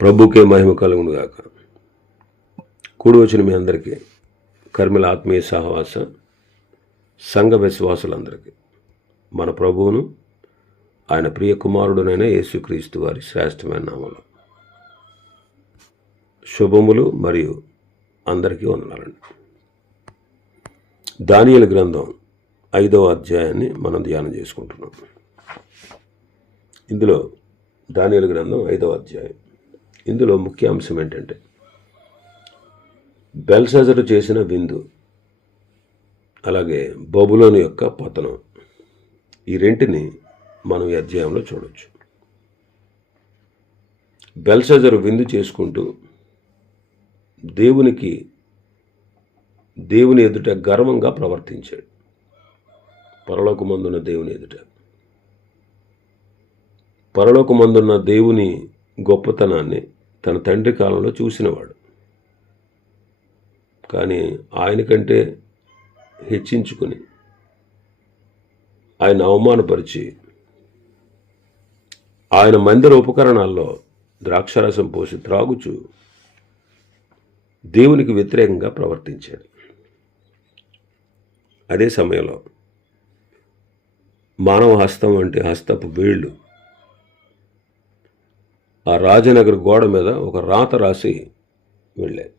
ప్రభుకే మహిమ కలుగును గాక. కూడి వచ్చిన మీ అందరికీ కర్మిల ఆత్మీయ సహవాస సంఘ విశ్వాసులందరికీ మన ప్రభువును ఆయన ప్రియ కుమారుడునైన యేసుక్రీస్తు వారి శ్రేష్టమైన నామములో శుభములు మరియు అందరికీ వందనాలండి. దానియేలు గ్రంథం 5వ అధ్యాయాన్ని మనం ధ్యానం చేసుకుంటున్నాం. ఇందులో దానియేలు గ్రంథం 5వ అధ్యాయం, ఇందులో ముఖ్యాంశం ఏంటంటే బెల్షాజరు చేసిన విందు, అలాగే బబులోను యొక్క పతనం. ఈ రెంటిని మనం ఈ అధ్యాయంలో చూడవచ్చు. బెల్షాజరు విందు చేసుకుంటూ దేవుని ఎదుట గర్వంగా ప్రవర్తించాడు. పరలోకమందున్న దేవుని ఎదుట, పరలోకమందున్న దేవుని గొప్పతనాన్ని తన తండ్రి కాలంలో చూసినవాడు. కానీ ఆయన కంటే హెచ్చించుకుని ఆయన అవమానపరిచి ఆయన మందిర ఉపకరణాల్లో ద్రాక్షారసం పోసి త్రాగుచూ దేవునికి వ్యతిరేకంగా ప్రవర్తించాడు. అదే సమయంలో మానవ హస్తం వంటి హస్తపు వేళ్ళు ఆ రాజనగర్ గోడ మీద ఒక రాత రాసి వెళ్ళాయి.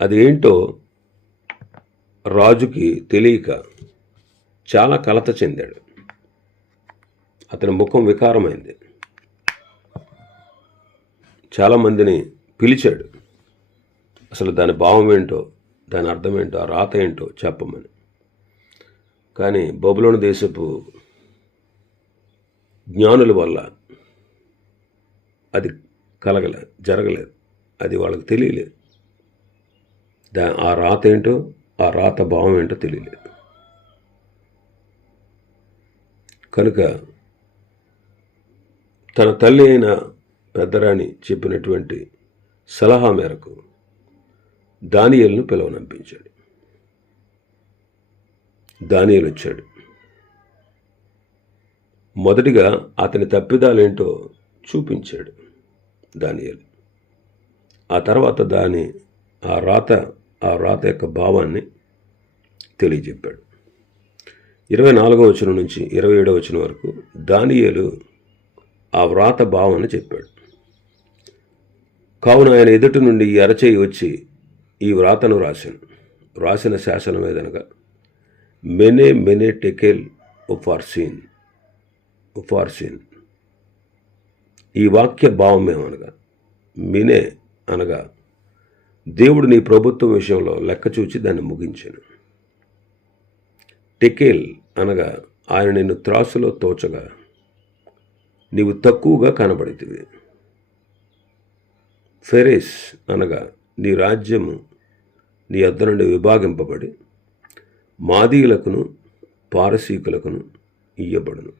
అది ఏంటో రాజుకి తెలియక చాలా కలత చెందాడు. అతని ముఖం వికారమైంది. చాలామందిని పిలిచాడు, అసలు దాని భావం ఏంటో, దాని అర్థం ఏంటో, ఆ రాత ఏంటో చెప్పమని. కానీ బబులోను దేశపు జ్ఞానుల వల్ల అది జరగలేదు. అది వాళ్ళకి తెలియలేదు. ఆ రాత ఏంటో, ఆ రాత భావం ఏంటో తెలియలేదు. కనుక తన తల్లి అయిన పెద్దరాణి చెప్పినటువంటి సలహా మేరకు దానియేలును పిలవనంపించాడు. దానియేలు వచ్చాడు. మొదటిగా అతని తప్పిదాలేంటో చూపించాడు దానియేలు. ఆ తర్వాత ఆ రాత యొక్క భావాన్ని తెలియజెప్పాడు. 24వ వచనం నుంచి 27వ వచనం వరకు దానియేలు ఆ వ్రాత భావాన్ని చెప్పాడు. కావున ఆయన ఎదుటి నుండి ఈ అరచేయి వచ్చి ఈ వ్రాతను రాసిన శాసనం ఏదనగా మెనే టెకెల్ ఉఫార్సిన్. ఈ వాక్య భావం ఏమనగా, మినే అనగా దేవుడు నీ ప్రభుత్వం విషయంలో లెక్క చూచి దాన్ని ముగించాను. టెకేల్ అనగా ఆయన నిన్ను త్రాసులో తోచగా నీవు తక్కువగా కనబడితివి. ఫెరేస్ అనగా నీ రాజ్యము నీ యొద్ద నుండి విభాగింపబడి మాదీయులకును పారసీకులకును ఇయ్యబడును.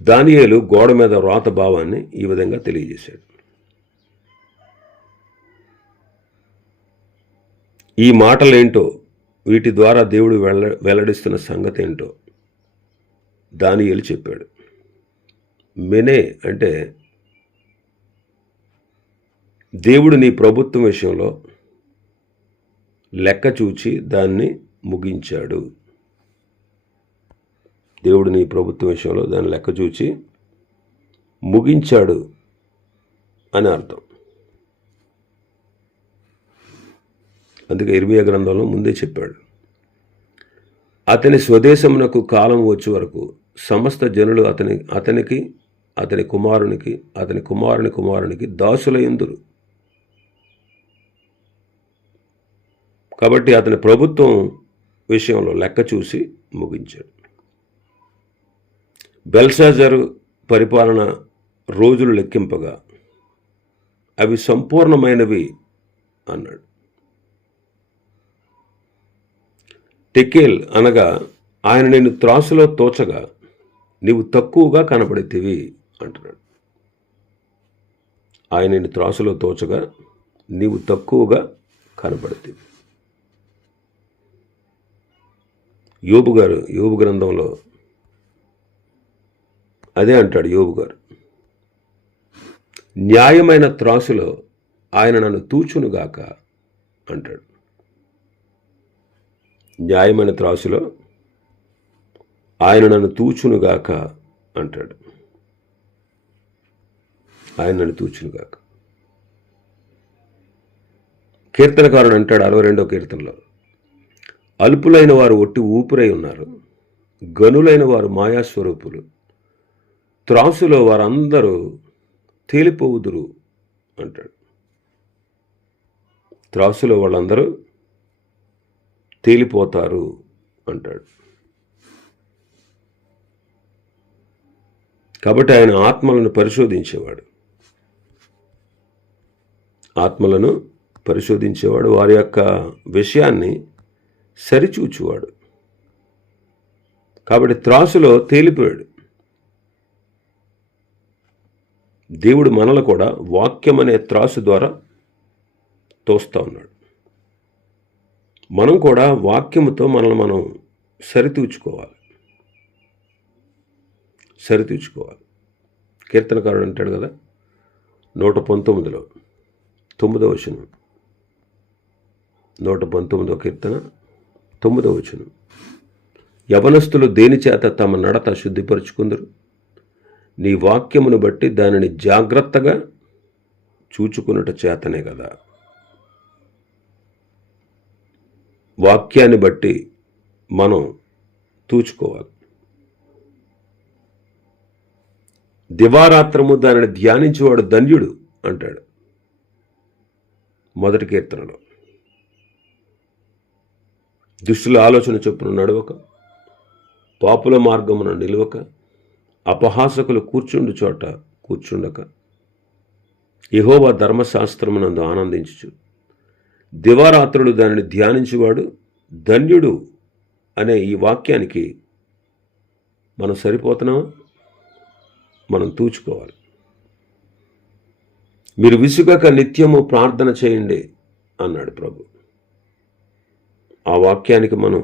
దానియేలు గోడ మీద వ్రాత భావాన్ని ఈ విధంగా తెలియజేశాడు. ఈ మాటలేంటో, వీటి ద్వారా దేవుడు వెల్లడిస్తున్న సంగతి ఏంటో దానియేలు చెప్పాడు. మెనే అంటే దేవుడు నీ ప్రభుత్వం విషయంలో లెక్క చూచి దాన్ని ముగించాడు. దేవుడు నీ ప్రభుత్వం విషయంలో దాన్ని లెక్క చూచి ముగించాడు అని అర్థం. అందుకే ఇర్మియా గ్రంథంలో ముందే చెప్పాడు, అతని స్వదేశమునకు కాలం వచ్చే వరకు సమస్త జనులు అతనికి అతని కుమారుని కుమారునికి దాసులయందురు. కాబట్టి అతని ప్రభుత్వం విషయంలో లెక్క చూసి ముగించాడు. బెల్షాజరు పరిపాలన రోజులు లెక్కింపగా అవి సంపూర్ణమైనవి అన్నాడు. టెకేల్ అనగా ఆయన నిన్ను త్రాసులో తోచగా నీవు తక్కువగా కనపడితివి అంటున్నాడు. ఆయన నిన్ను త్రాసులో తోచగా నీవు తక్కువగా కనపడితివి. యోబు గ్రంథంలో అదే అంటాడు యోబు గారు, న్యాయమైన త్రాసులో ఆయన నన్ను తూచునుగాక అంటాడు. న్యాయమైన త్రాసులో ఆయన నన్ను తూచునుగాక అంటాడు. ఆయన నన్ను తూచునుగాక. కీర్తనకారుడు అంటాడు 62వ కీర్తనలో, అల్పులైన వారు ఒట్టి ఊపిరై ఉన్నారు, గనులైన వారు మాయాస్వరూపులు, త్రాసులో వారందరూ తేలిపోవుదురు అంటాడు. త్రాసులో వాళ్ళందరూ తేలిపోతారు అంటాడు. కాబట్టి ఆయన ఆత్మలను పరిశోధించేవాడు, ఆత్మలను పరిశోధించేవాడు, వారి యొక్క విషయాన్ని సరిచూచువాడు. కాబట్టి త్రాసులో తేలిపోయాడు. దేవుడు మనల్ని కూడా వాక్యం అనే త్రాసు ద్వారా తోస్తూ ఉన్నాడు. మనం కూడా వాక్యముతో మనల్ని మనం సరితూచుకోవాలి. కీర్తనకారుడు అంటాడు కదా 119లో 9వ వచనం, 119వ కీర్తన 9వ వచనం, యవనస్తులు దేని చేత తమ నడత శుద్ధిపరుచుకుందరు, నీ వాక్యమును బట్టి దానిని జాగ్రత్తగా చూచుకున్నట చేతనే కదా. వాక్యాన్ని బట్టి మనం తూచుకోవాలి. దివారాత్రము దానిని ధ్యానించేవాడు ధన్యుడు అంటాడు 1వ కీర్తనలో. దుష్టుల ఆలోచన చొప్పున నడవక, పాపుల మార్గమున నిలవక, అపహాసకులు కూర్చుండు చోట కూర్చుండక, యెహోవా ధర్మశాస్త్రమునందు ఆనందించుచు దివారాత్రులు దానిని ధ్యానించువాడు ధన్యుడు అనే ఈ వాక్యానికి మనం సరిపోతున్నామా? మనం తూచుకోవాలి. మీరు విసుగక నిత్యము ప్రార్థన చేయండి అన్నాడు ప్రభు. ఆ వాక్యానికి మనం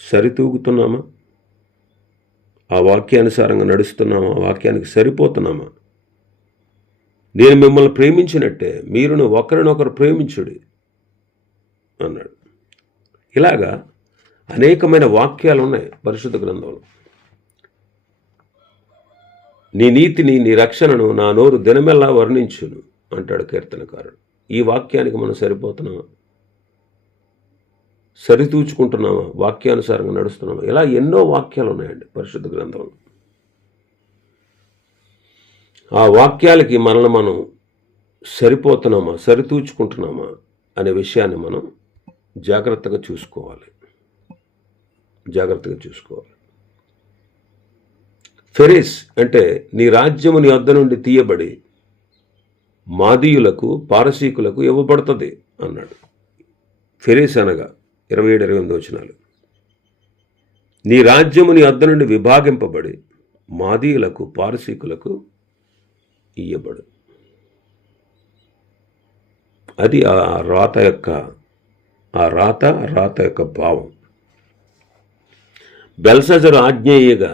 సరితూగుతున్నామా? ఆ వాక్యానుసారంగా నడుస్తున్నామా? ఆ వాక్యానికి సరిపోతున్నామా? నేను మిమ్మల్ని ప్రేమించినట్టే మీరును ఒకరినొకరు ప్రేమించుడి అన్నాడు. ఇలాగా అనేకమైన వాక్యాలు ఉన్నాయి పరిశుద్ధ గ్రంథంలో. నీ నీతిని, నీ రక్షణను నా నోరు దినమెల్లా వర్ణించును అంటాడు కీర్తనకారుడు. ఈ వాక్యానికి మనం సరిపోతున్నామా? సరితూచుకుంటున్నామా? వాక్యానుసారంగా నడుస్తున్నామా? ఇలా ఎన్నో వాక్యాలు ఉన్నాయండి పరిశుద్ధ గ్రంథంలో. ఆ వాక్యాలకి మనల్ని మనం సరిపోతున్నామా, సరితూచుకుంటున్నామా అనే విషయాన్ని మనం జాగ్రత్తగా చూసుకోవాలి. ఫెరిస్ అంటే నీ రాజ్యము నీ వద్ద నుండి తీయబడి మాదీయులకు, పారసీకులకు ఇవ్వబడుతుంది అన్నాడు. ఫెరిస్ అనగా 27-28 వచనాలు. నీ రాజ్యము నీ వద్ద నుండి విభాగింపబడి మాదీయులకు, పారసీకులకు ఇయ్యబడు. అది ఆ రాత యొక్క భావం. బెల్షస్సరు ఆజ్ఞేయగా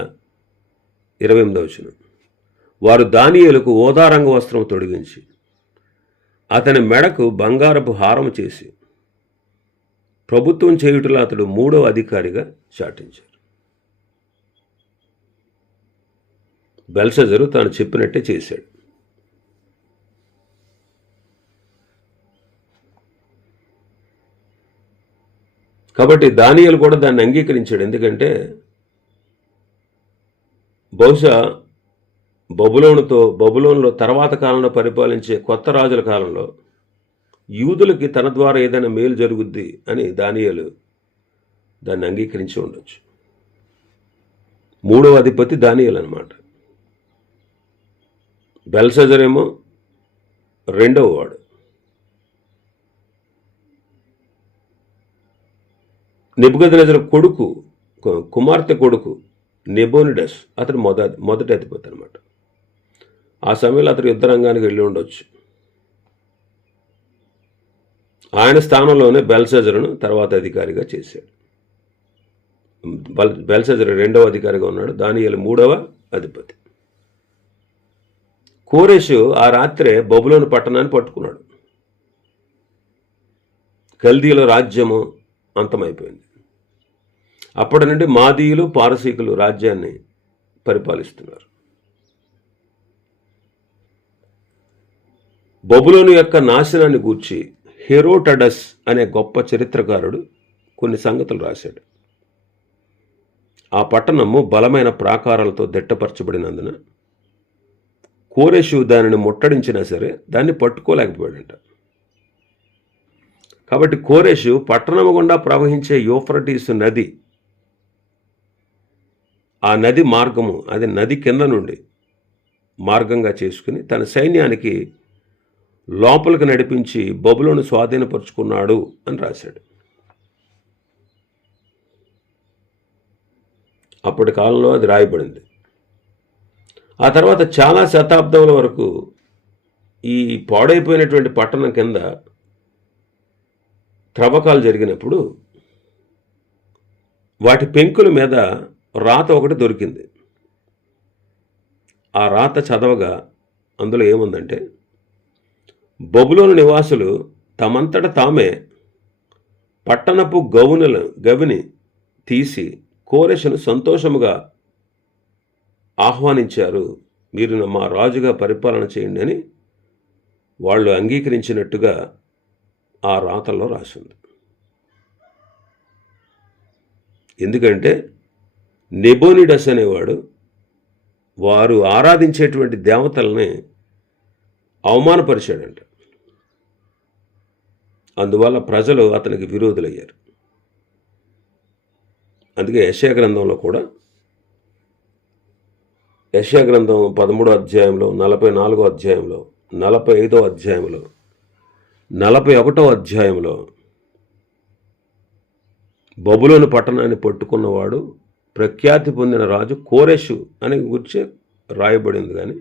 28వ వచనం, వారు దానియేలుకు ఓదారంగ వస్త్రం తొడిగించి అతని మెడకు బంగారపు హారం చేసి ప్రభుత్వం చేయుటలో అతడు 3వ అధికారిగా చాటించారు. బెల్షస్సరు తాను చెప్పినట్టే చేశాడు. కాబట్టి దానియేలు కూడా దాన్ని అంగీకరించాడు. ఎందుకంటే బహుశా బబులోనులో తర్వాత కాలంలో పరిపాలించే కొత్త రాజుల కాలంలో యూదులకి తన ద్వారా ఏదైనా మేలు జరుగుద్ది అని దానియేలు దాన్ని అంగీకరించి ఉండొచ్చు. 3వ అధిపతి దానియేలు అన్నమాట. బెల్షస్సరు ఏమో 2వ వాడు. నెబుకద్నెజరు కుమార్తె కొడుకు నెబోనిడస్ అతడు మొదటి అధిపతి అనమాట. ఆ సమయంలో అతడు యుద్ధరంగానికి వెళ్ళి ఉండొచ్చు. ఆయన స్థానంలోనే బెల్షస్సరును తర్వాత అధికారిగా చేశాడు. బెల్షస్సరు 2వ అధికారిగా ఉన్నాడు, దానియేలు 3వ అధిపతి. కోరెషు ఆ రాత్రే బబులోను పట్టణాన్ని పట్టుకున్నాడు. కల్దీయుల రాజ్యము అంతమైపోయింది. అప్పటి నుండి మాదీయులు పారసీకులు రాజ్యాన్ని పరిపాలిస్తున్నారు. బబులోను యొక్క నాశనాన్ని గూర్చి హెరోటడస్ అనే గొప్ప చరిత్రకారుడు కొన్ని సంగతులు రాశాడు. ఆ పట్టణము బలమైన ప్రాకారాలతో దిట్టపరచబడినందున కోరెషు దానిని ముట్టడించినా సరే దాన్ని పట్టుకోలేకపోయాడంట. కాబట్టి కోరెషు పట్టణము గుండా ప్రవహించే యూఫ్రటీసు నది, ఆ నది మార్గము, అది నది కింద నుండి మార్గంగా చేసుకుని తన సైన్యానికి లోపలికి నడిపించి బబులోను స్వాధీనపరుచుకున్నాడు అని రాశాడు. అప్పటి కాలంలో అది రాయబడింది. ఆ తర్వాత చాలా శతాబ్దముల వరకు ఈ పాడైపోయినటువంటి పట్టణం కింద త్రవ్వకాలు జరిగినప్పుడు వాటి పెంకుల మీద రాత ఒకటి దొరికింది. ఆ రాత చదవగా అందులో ఏముందంటే, బబులోను నివాసులు తమంతట తామే పట్టణపు గవిని తీసి కోరెషును సంతోషముగా ఆహ్వానించారు. మీరు మా రాజుగా పరిపాలన చేయండి అని వాళ్ళు అంగీకరించినట్టుగా ఆ రాతల్లో రాసింది. ఎందుకంటే నెబోనిడస్ అనేవాడు వారు ఆరాధించేటువంటి దేవతల్ని అవమానపరిచాడంట. అందువల్ల ప్రజలు అతనికి విరోధులయ్యారు. అందుకే యెషయా గ్రంథంలో కూడా, యెషయా గ్రంథం 13వ అధ్యాయంలో, 44వ అధ్యాయంలో, 45వ అధ్యాయంలో, 41వ అధ్యాయంలో బబులోను పట్టణాన్ని పట్టుకున్నవాడు ప్రఖ్యాతి పొందిన రాజు కోరెషు అని గురించి రాయబడింది, కానీ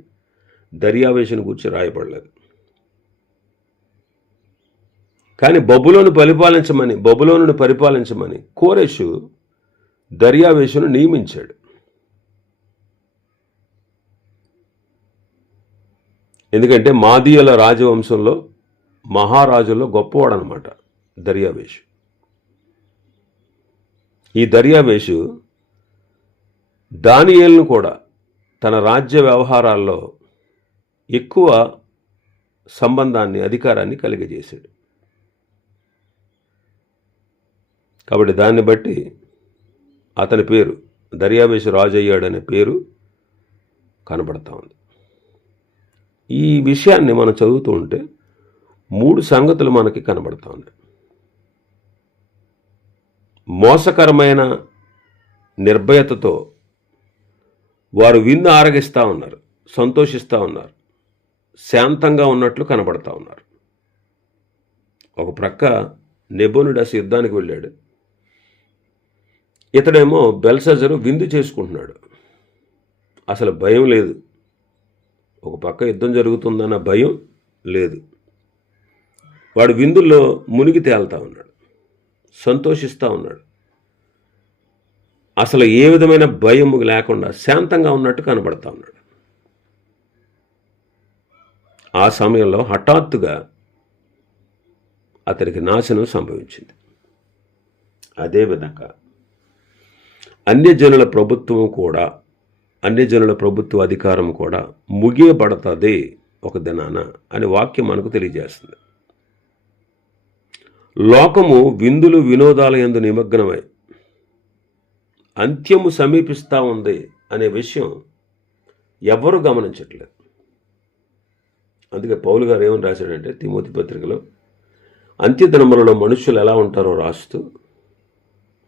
దర్యావేషుని గురించి రాయబడలేదు. కానీ బబులోనుని పరిపాలించమని కోరెషు దర్యావేషును నియమించాడు. ఎందుకంటే మాదీయుల రాజవంశంలో మహారాజుల్లో గొప్పవాడనమాట దర్యావేషు. ఈ దర్యావేషు దానియేలును కూడా తన రాజ్య వ్యవహారాల్లో ఎక్కువ సంబంధాన్ని, అధికారాన్ని కలిగజేశాడు. కాబట్టి దాన్ని బట్టి అతని పేరు, దర్యావేషు రాజు అయ్యాడనే పేరు కనబడతా ఉంది. ఈ విషయాన్ని మనం చదువుతూ ఉంటే 3 సంగతులు మనకి కనబడతా ఉన్నాయి. మోసకరమైన నిర్భయతతో వారు విందు ఆరగిస్తూ ఉన్నారు, సంతోషిస్తూ ఉన్నారు, శాంతంగా ఉన్నట్లు కనబడతా ఉన్నారు. ఒక ప్రక్క నెబోనిడస్ యుద్ధానికి వెళ్ళాడు. ఇతడేమో బెల్షస్సరు విందు చేసుకుంటున్నాడు. అసలు భయం లేదు. ఒక పక్క యుద్ధం జరుగుతుందన్న భయం లేదు. వాడు విందుల్లో మునిగి తేలుతా ఉన్నాడు, సంతోషిస్తూ ఉన్నాడు. అసలు ఏ విధమైన భయం లేకుండా శాంతంగా ఉన్నట్టు కనబడతా ఉన్నాడు. ఆ సమయంలో హఠాత్తుగా అతనికి నాశనం సంభవించింది. అదేవిధంగా అన్యజనుల ప్రభుత్వ అధికారం కూడా ముగియబడతాది ఒక దినాన అని వాక్యం మనకు తెలియజేస్తుంది. లోకము విందులు వినోదాల యందు నిమగ్నమై అంత్యము సమీపిస్తూ ఉంది అనే విషయం ఎవ్వరూ గమనించట్లేదు. అందుకే పౌలు గారు ఏమని రాశాడంటే తిమోతి పత్రికలో, అంత్యదినములలో మనుషులు ఎలా ఉంటారో రాస్తూ,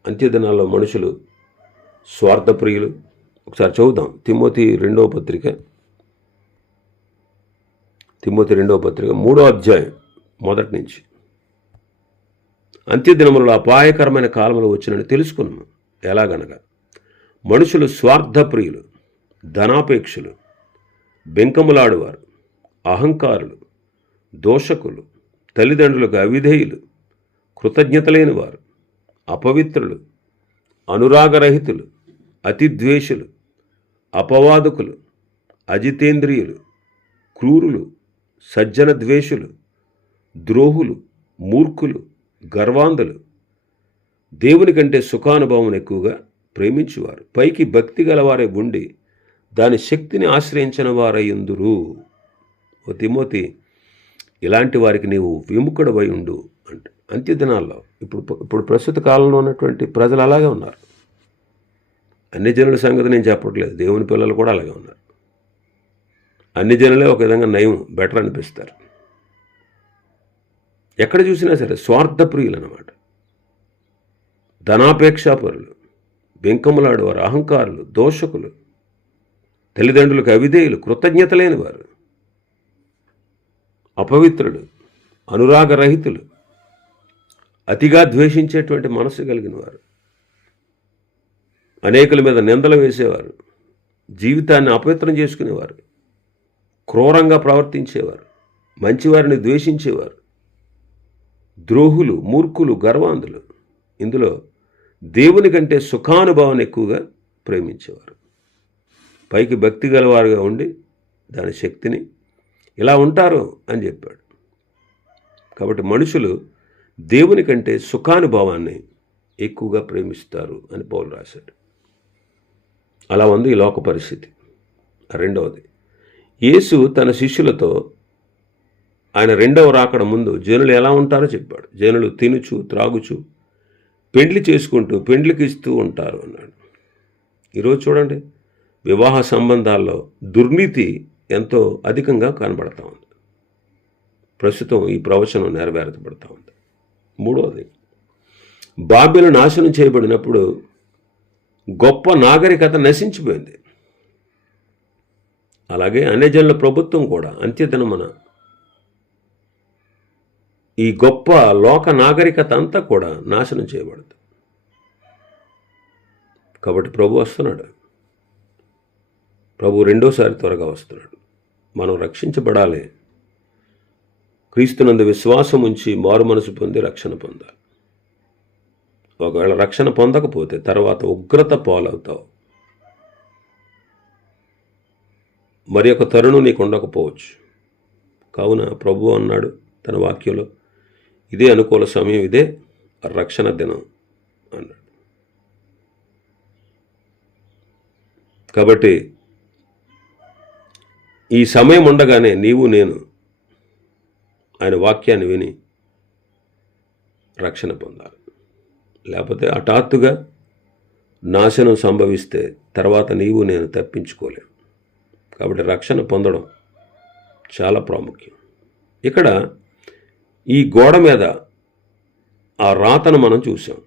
అంత్యదినాల్లో మనుషులు స్వార్థప్రియులు. ఒకసారి చదువుదాం. తిమోతి రెండవ పత్రిక 3వ అధ్యాయం మొదటి నుంచి. అంత్యదినములలో అపాయకరమైన కాలములు వచ్చినని తెలుసుకున్నాము. ఎలాగనగా మనుషులు స్వార్థప్రియులు, ధనాపేక్షులు, బెంకములాడువారు, అహంకారులు, దోషకులు, తల్లిదండ్రులకు అవిధేయులు, కృతజ్ఞత లేని వారు, అపవిత్రులు, అనురాగరహితులు, అతిద్వేషులు, అపవాదకులు, అజితేంద్రియులు, క్రూరులు, సజ్జన ద్వేషులు, ద్రోహులు, మూర్ఖులు, గర్వాంధులు, దేవుని కంటే సుఖానుభవం ఎక్కువగా ప్రేమించువారు, పైకి భక్తి గలవారే ఉండి దాని శక్తిని ఆశ్రయించిన వారయ్యుందురు. ఓ తిమోతి, ఇలాంటి వారికి నీవు విముఖుడవై ఉండు అంటే. అంత్యదినాల్లో ఇప్పుడు ప్రస్తుత కాలంలో ఉన్నటువంటి ప్రజలు అలాగే ఉన్నారు. అన్ని జనుల సంగతి నేను చెప్పట్లేదు, దేవుని పిల్లలు కూడా అలాగే ఉన్నారు. అన్ని జనులే ఒక విధంగా నయం, బెటర్ అనిపిస్తారు. ఎక్కడ చూసినా సరే స్వార్థప్రియులు అన్నమాట. ధనాపేక్షాపరులు, బెంకములాడేవారు, అహంకారులు, దోషకులు, తల్లిదండ్రులకు అవిధేయులు, కృతజ్ఞత లేనివారు, అపవిత్రులు, అనురాగరహితులు, అతిగా ద్వేషించేటువంటి మనసు కలిగిన వారు, అనేకుల మీద నిందలు వేసేవారు, జీవితాన్ని అపవిత్రం చేసుకునేవారు, క్రూరంగా ప్రవర్తించేవారు, మంచివారిని ద్వేషించేవారు, ద్రోహులు, మూర్ఖులు, గర్వాంధులు, ఇందులో దేవుని కంటే సుఖానుభవాన్ని ఎక్కువగా ప్రేమించేవారు, పైకి భక్తి గలవారుగా ఉండి దాని శక్తిని ఇలా ఉంటారు అని చెప్పాడు. కాబట్టి మనుషులు దేవుని కంటే సుఖానుభవాన్ని ఎక్కువగా ప్రేమిస్తారు అని పౌలు రాశాడు. అలా ఉంది ఈ లోక పరిస్థితి. రెండవది, యేసు తన శిష్యులతో ఆయన రెండవ రాకడ ముందు జనులు ఎలా ఉంటారో చెప్పాడు. జనులు తినుచు, త్రాగుచు, పెండ్లి చేసుకుంటూ పెండ్లికి ఇస్తూ ఉంటారు అన్నాడు. ఈరోజు చూడండి, వివాహ సంబంధాల్లో దుర్నీతి ఎంతో అధికంగా కనబడతా ఉంది. ప్రస్తుతం ఈ ప్రవచనం నెరవేర్చబడతా ఉంది. మూడవది, బాబెలు నాశనం చేయబడినప్పుడు గొప్ప నాగరికత నశించిపోయింది. అలాగే అన్యజనుల ప్రభుత్వం కూడా అంత్యదినమున ఈ గొప్ప లోక నాగరికత అంతా కూడా నాశనం చేయబడుతుంది. కాబట్టి ప్రభు వస్తున్నాడు. ప్రభు రెండోసారి త్వరగా వస్తున్నాడు. మనం రక్షించబడాలి. క్రీస్తునందు విశ్వాసం ఉంచి మారు మనసు పొంది రక్షణ పొందాలి. ఒకవేళ రక్షణ పొందకపోతే తర్వాత ఉగ్రత పాలవుతావు. మరి ఒక తరుణం నీకు ఉండకపోవచ్చు. కావున ప్రభు అన్నాడు తన వాక్యంలో, ఇదే అనుకూల సమయం, ఇదే రక్షణ దినం అన్నాడు. కాబట్టి ఈ సమయం ఉండగానే నీవు నేను ఆయన వాక్యాన్ని విని రక్షణ పొందాలి. లేకపోతే హఠాత్తుగా నాశనం సంభవిస్తే తర్వాత నీవు నేను తప్పించుకోలేం. కాబట్టి రక్షణ పొందడం చాలా ప్రాముఖ్యం. ఇక్కడ ఈ గోడ మీద ఆ రాతను మనం చూసాం.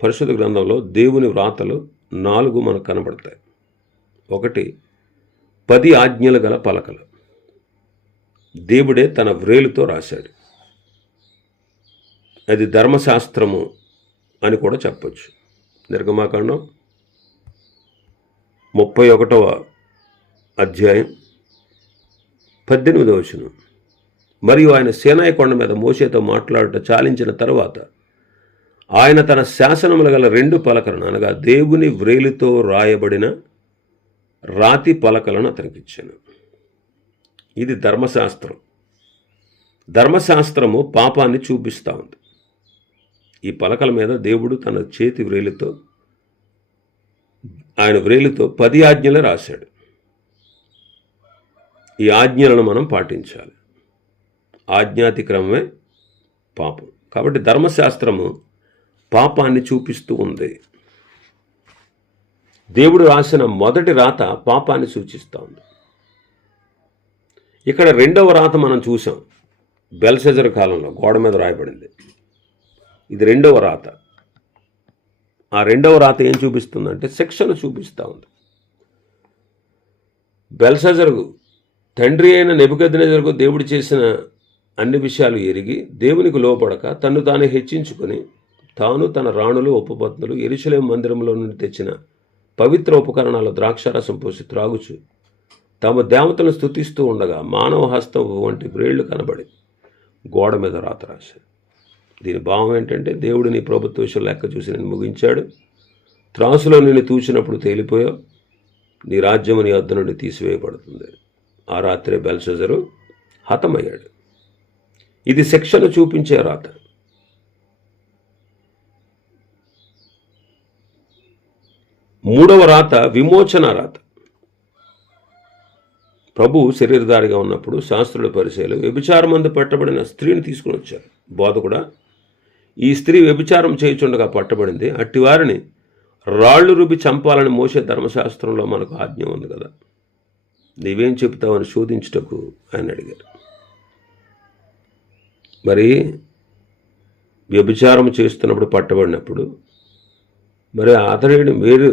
పరిశుద్ధ గ్రంథంలో దేవుని వ్రాతలు 4 మనకు కనబడతాయి. ఒకటి, 10 ఆజ్ఞలు గల పలకలు. దేవుడే తన వ్రేలుతో రాశాడు. అది ధర్మశాస్త్రము అని కూడా చెప్పచ్చు. నిర్గమాకాండం 31వ అధ్యాయం 18వ వచనం. మరియు ఆయన సీనాయి కొండ మీద మోషేతో మాట్లాడుట చాలించిన తరువాత ఆయన తన శాసనములు గల 2 పలకలను, అనగా దేవుని వ్రేలుతో రాయబడిన రాతి పలకలను అతనికిచ్చాను. ఇది ధర్మశాస్త్రం. ధర్మశాస్త్రము పాపాన్ని చూపిస్తూ ఉంది. ఈ పలకల మీద దేవుడు తన చేతి వ్రేలుతో, ఆయన వ్రేలుతో 10 ఆజ్ఞలు రాశాడు. ఈ ఆజ్ఞలను మనం పాటించాలి. ఆజ్ఞాతిక్రమమే పాపం. కాబట్టి ధర్మశాస్త్రము పాపాన్ని చూపిస్తూ ఉంది. దేవుడు రాసిన మొదటి రాత పాపాన్ని సూచిస్తూ ఉంది. ఇక్కడ రెండవ రాత మనం చూసాం. బెల్షెజర్ కాలంలో గోడ మీద రాయబడింది. ఇది రెండవ రాత. ఆ రెండవ రాత ఏం చూపిస్తుందంటే శిక్షను చూపిస్తూ ఉంది. బెల్షెజరు తండ్రి అయిన నెబుకద్నెజరుకు దేవుడు చేసిన అన్ని విషయాలు ఎరిగి దేవునికి లోపడక తన్ను తానే హెచ్చించుకొని తాను, తన రాణులు, ఉపపత్నులు యెరూషలేము మందిరంలో నుండి తెచ్చిన పవిత్ర ఉపకరణాలు ద్రాక్షారసం పోసి త్రాగుచు తమ దేవతలను స్తుతిస్తూ ఉండగా మానవ హస్తం వంటి వ్రేళ్లు కనబడి గోడ మీద రాత రాశాడు. దీని భావం ఏంటంటే, దేవుడు నీ ప్రభుత్వ విషయం లెక్క చూసి నేను ముగించాడు. త్రాసులో నిన్ను తూచినప్పుడు తేలిపోయావు. నీ రాజ్యము నీ వద్ద నుండి తీసివేయబడుతుంది. ఆ రాత్రే బెల్షజరు హతమయ్యాడు. ఇది శిక్షను చూపించే రాత. మూడవ రాత విమోచన రాత. ప్రభు శరీరధారిగా ఉన్నప్పుడు శాస్త్రుల పరిచయాలు వ్యభిచారమందు పట్టబడిన స్త్రీని తీసుకుని వచ్చారు. బోధకుడా, ఈ స్త్రీ వ్యభిచారం చేయుచుండగా పట్టబడింది, అట్టి వారిని రాళ్ళు రుబ్బి చంపాలని మోసే ధర్మశాస్త్రంలో మనకు ఆజ్ఞ ఉంది కదా, నీవేం చెబుతావని శోధించుటకు ఆయన అడిగారు. మరి వ్యభిచారం చేస్తున్నప్పుడు పట్టబడినప్పుడు మరి అతడేడి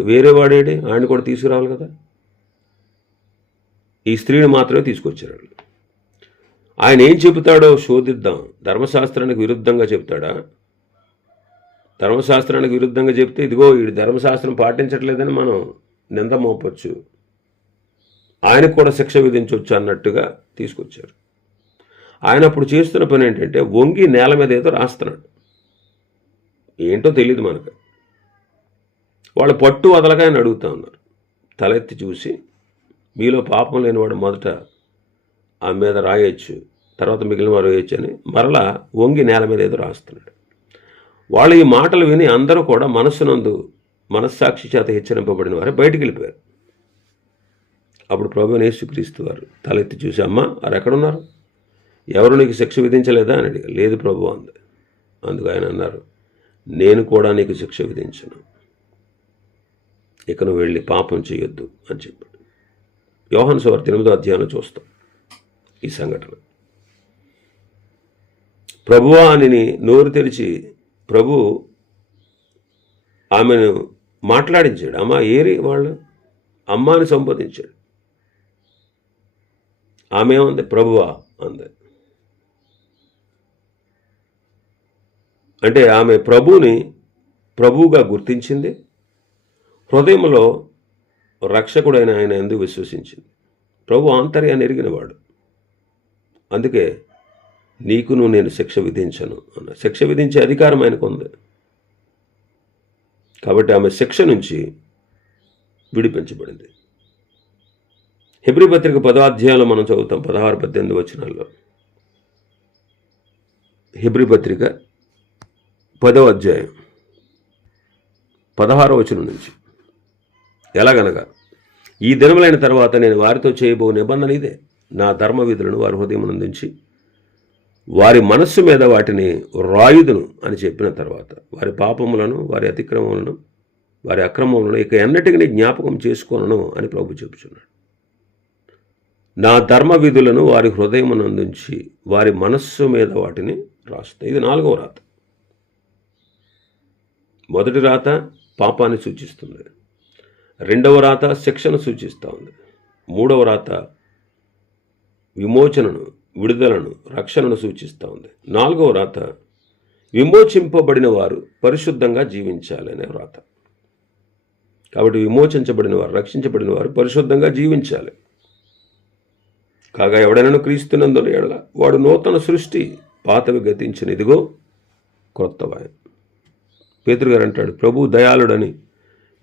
వేరే వాడేడి, ఆయన కూడా తీసుకురావాలి కదా. ఈ స్త్రీని మాత్రమే తీసుకొచ్చారు. ఆయన ఏం చెబుతాడో శోధిద్దాం. ధర్మశాస్త్రానికి విరుద్ధంగా చెప్తాడా? ధర్మశాస్త్రానికి విరుద్ధంగా చెప్తే ఇదిగో ఈ ధర్మశాస్త్రం పాటించట్లేదని మనం నింద మోపొచ్చు, ఆయనకు కూడా శిక్ష విధించవచ్చు అన్నట్టుగా తీసుకొచ్చారు. ఆయన అప్పుడు చేస్తున్న పని ఏంటంటే వంగి నేల మీద ఏదో రాస్తున్నాడు. ఏంటో తెలియదు మనకు. వాళ్ళు పట్టు వదలగా ఆయన అడుగుతా ఉన్నారు. తలెత్తి చూసి, మీలో పాపం లేనివాడు మొదట ఆమె మీద రాయొచ్చు, తర్వాత మిగిలిన వారు వేయచ్చు అని మరలా వంగి నేల మీద ఏదో రాస్తున్నాడు. వాళ్ళు ఈ మాటలు విని అందరూ కూడా మనస్సాక్షి చేత హెచ్చరింపబడిన వారే బయటికి వెళ్ళిపోయారు. అప్పుడు ప్రభువైన యేసుక్రీస్తు వారు తలెత్తి చూసి, అమ్మ వారు ఎక్కడున్నారు, ఎవరు నీకు శిక్ష విధించలేదా అని అడిగారు. లేదు ప్రభు అంది. అందుకు ఆయన అన్నారు, నేను కూడా నీకు శిక్ష విధించను, ఇక నువ్వు వెళ్ళి పాపం చేయొద్దు అని చెప్పాడు. యోహాను సువార్త 8వ అధ్యాయంలో చూస్తాం ఈ సంఘటన. ప్రభువా అని నోరు తెరిచి ప్రభు ఆమెను మాట్లాడించాడు. అమ్మ ఏరి వాళ్ళు అమ్మాని సంబోధించాడు. ఆమె ఏమంది, ప్రభువా అంది. అంటే ఆమె ప్రభువుగా గుర్తించింది, హృదయంలో రక్షకుడైన ఆయన ఎందుకు విశ్వసించింది. ప్రభు ఆంతర్యాన్ని ఎరిగినవాడు. అందుకే నీకును నేను శిక్ష విధించను అన్న. శిక్ష విధించే అధికారం ఆయనకు ఉంది. కాబట్టి ఆమె శిక్ష నుంచి విడిపించబడింది. హెబ్రీ పత్రిక 10వ అధ్యాయంలో మనం చదువుతాం 16-18 వచనాల్లో. హెబ్రీ పత్రిక 10వ అధ్యాయం 16వ వచనం నుంచి, ఎలాగనగా ఈ దినములైన తర్వాత నేను వారితో చేయబో నిబంధన ఇదే, నా ధర్మ విధులను వారి హృదయమునందుంచి వారి మనస్సు మీద వాటిని రాయుదును అని చెప్పిన తర్వాత వారి పాపములను, వారి అతిక్రమములను, వారి అక్రమములను ఇక ఎన్నటికీ జ్ఞాపకం చేసుకోనను అని ప్రభు చెబుతున్నాడు. నా ధర్మ విధులను వారి హృదయమునందుంచి వారి మనస్సు మీద వాటిని రాస్తాయి. ఇది 4వ రాత. మొదటి రాత పాపాన్ని సూచిస్తుంది, 2వ రాత శిక్షను సూచిస్తూ ఉంది, 3వ రాత విమోచనను, విడుదలను, రక్షణను సూచిస్తూ ఉంది, 4వ రాత విమోచింపబడిన వారు పరిశుద్ధంగా జీవించాలనే రాత. కాబట్టి విమోచించబడిన వారు, రక్షించబడిన వారు పరిశుద్ధంగా జీవించాలి. కాగా ఎవడైనా క్రీస్తునందున ఎడల వాడు నూతన సృష్టి, పాతవి గతించిన ఇదిగో క్రొత్తవాయ్. పేతురు గారు అంటాడు, ప్రభు దయాళుడని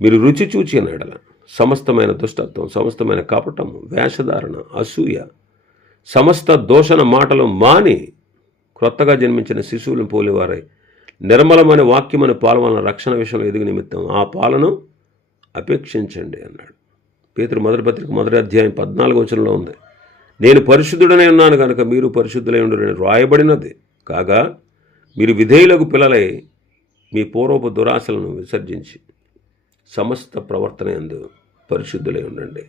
మీరు రుచి చూచిన ఎడల సమస్తమైన దుష్టత్వం, సమస్తమైన కపటము, వేషధారణ, అసూయ, సమస్త దోషణ మాటలు మాని క్రొత్తగా జన్మించిన శిశువులను పోలివారై నిర్మలమైన వాక్యమైన పాల వలన రక్షణ విషయంలో ఎదుగు నిమిత్తం ఆ పాలను అపేక్షించండి అన్నాడు. పేతురు మొదటి పత్రిక 1వ అధ్యాయం 14వ వచనంలో ఉంది, నేను పరిశుద్ధుడనే ఉన్నాను కనుక మీరు పరిశుద్ధులై ఉండురని రాయబడినది. కాగా మీరు విధేయులకు పిల్లలై మీ పూర్వపు దురాశలను విసర్జించి సమస్త ప్రవర్తన యందు పరిశుద్ధులై ఉండండి.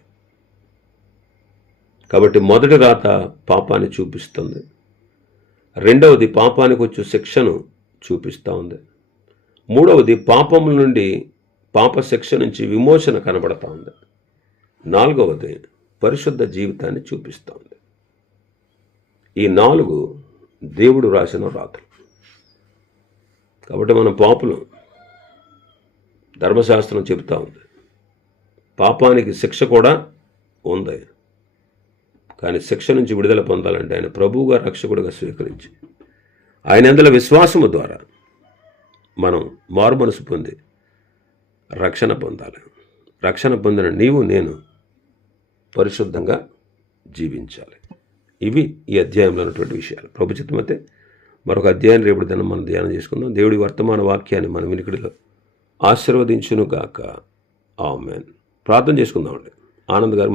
కాబట్టి మొదటి రాత పాపాన్ని చూపిస్తుంది, 2వది పాపానికి వచ్చే శిక్షను చూపిస్తూ ఉంది, 3వది పాపముల నుండి, పాప శిక్ష నుంచి విమోచన కనబడతా ఉంది, 4వది పరిశుద్ధ జీవితాన్ని చూపిస్తూ ఉంది. ఈ 4 దేవుడు రాసిన రాతలు. కాబట్టి మనం పాపులు, ధర్మశాస్త్రం చెబుతూ ఉంది. పాపానికి శిక్ష కూడా ఉంది, కానీ శిక్ష నుంచి విడుదల పొందాలంటే ఆయన ప్రభువుగా రక్షకుడిగా స్వీకరించి ఆయన యందలి విశ్వాసము ద్వారా మనం మారు మనసు పొంది రక్షణ పొందాలి. రక్షణ పొందిన నీవు నేను పరిశుద్ధంగా జీవించాలి. ఇవి ఈ అధ్యాయంలో ఉన్నటువంటి విషయాలు. ప్రభు చిత్తమైతే మరొక అధ్యాయం రేపు దినం మనం ధ్యానం చేసుకుందాం. దేవుడి వర్తమాన వాక్యాన్ని మన వినికిడిలో ఆశీర్వదించునుగాక. ఆమేన్. ప్రార్థన చేసుకుందామండి. ఆనంద్ గారు